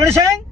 પ્રવીણસિંહ,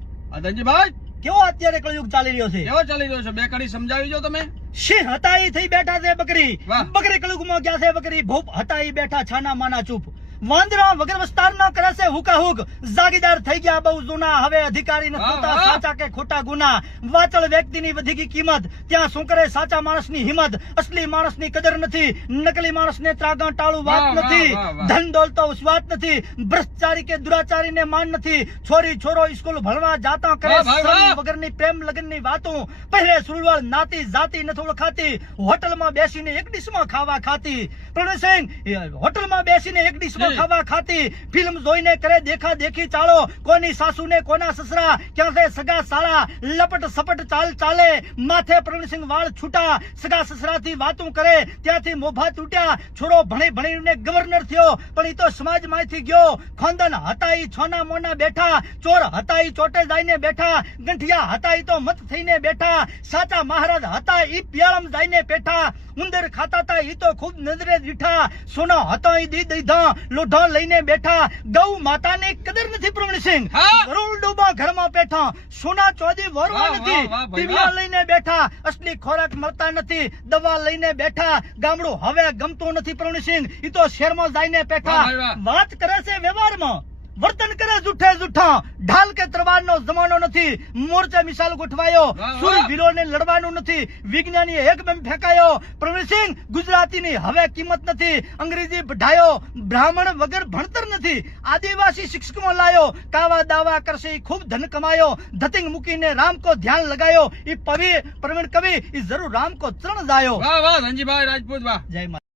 ધનજીભાઈ કેવો અત્યારે કળયુગ ચાલી રહ્યો છે? કેવો ચાલી રહ્યો છે? બે કડી સમજાવી જો તમે. સિંહ હતા ઈ થઈ બેઠા છે બકરી, વાહ. બકરી કળયુગમાં ગયા છે બકરી, ભૂપ હતા ઈ બેઠા છાના માના ચૂપ, વાંદરા વગર વિસ્તાર ન કરે છે હુકા હુક, જાગીદાર થઈ ગયા બહુ જૂના, હવે અધિકારી નથી હોતા વાહ. સાચા કે ખોટા ગુના, વાચળ વ્યક્તિની વધી ગઈ કિંમત, ત્યાં શું કરે સાચા માણસની હિંમત, અસલી માણસની કદર નથી, નકલી માણસને ત્રાગા ટાળું વાત વાહ, વાહ, નથી, વાહ, વાહ. ધન દોલતો ઉસ્વાત નથી, ભ્રષ્ટાચારી કે દુરાચારીને માન નથી, છોરી છોરો સ્કૂલ ભણવા જાતા કરે વાહ, ભાઈ, વાહ. શરમ વગરની પ્રેમ લગનની વાતો, પહેરે સુરવાળ નાતી જાતિ નથી ઓળખાતી, હોટલમાં બેસીને એક ડીશમાં ખાવા ખાતી, પ્રવીણસિંહ, હોટલમાં બેસીને એક ડીશમાં ખાવા ખાતી, ફિલ્મ જોઈને કરે દેખા દેખી ચાલો, કોની સાસુને કોના સસરા, ક્યાં છે સગા સાળા, લપટ સપટ ચાલ ચાલે, માથે પ્રવીણસિંહ વાળ છૂટા, સગા સસરાથી વાતું કરે, ત્યાંથી મોભા તૂટ્યા, છોરો ભણી ભણીને ગવર્નર થયો, પણ ઈ તો સમાજમાંથી ગયો, ખોંદન હતા ઈ છોના મોના બેઠા, ચોર હતા ઈ ચોટે જઈને બેઠા, ગંઠિયા હતા ઈ તો મત થઈને બેઠા, સાચા મહારાજ હતા ઈ પિયાળમ જઈને બેઠા, ઉંદર ખાતા હતા ઈ તો ખૂબ નજરે દીઠા, સોના હતા ઈ દી દીધા, લોઢા લઈને બેઠા, ગૌ માતાની કદર નથી પ્રવીણસિંહ, હા. કરોડ ડૂબા ઘરમાં બેઠા, સોના ચોદી વરવા વાહ, નથી, વાહ, વાહ, ભાઈ, ટીવિયા વાહ. લઈને બેઠા, અસલી ખોરાક મળતા નથી, દવા લઈને બેઠા, ગામડું હવે ગમતું નથી પ્રવીણસિંહ, ઈ તો શહેરમાં જઈને વાહ, બેઠા, ભાઈ, વાહ. વાત કરે છે વ્યવહારમાં, વર્તન કરે જૂઠે જૂઠા, ઢાલ કે તલવારનો જમાનો નથી, મોરચે મિસાલ ગોઠવાયો, વાહ, સુર વાહ. વિલોને લડવાનું નથી, વિજ્ઞાની એક બેમ ફેંકાયો, પ્રવીણસિંહ ગુજરાતીની હવે કિંમત નથી, અંગ્રેજી બઢાયો, બ્રાહ્મણ વગર ભણતર નથી, આદિવાસી શિક્ષકમાં લાયો, કાવા દાવા કરશે ઈ ખૂબ ધન કમાયો, ધતિંગ મૂકીને રામ કો ધ્યાન લગાયો, ઈ પ્રવીણ કવિ ઈ જરૂર રામ કો ચરણ જાયો. વાહ વાહ ધનજીભાઈ રાજપૂત વાહ. જય માતા.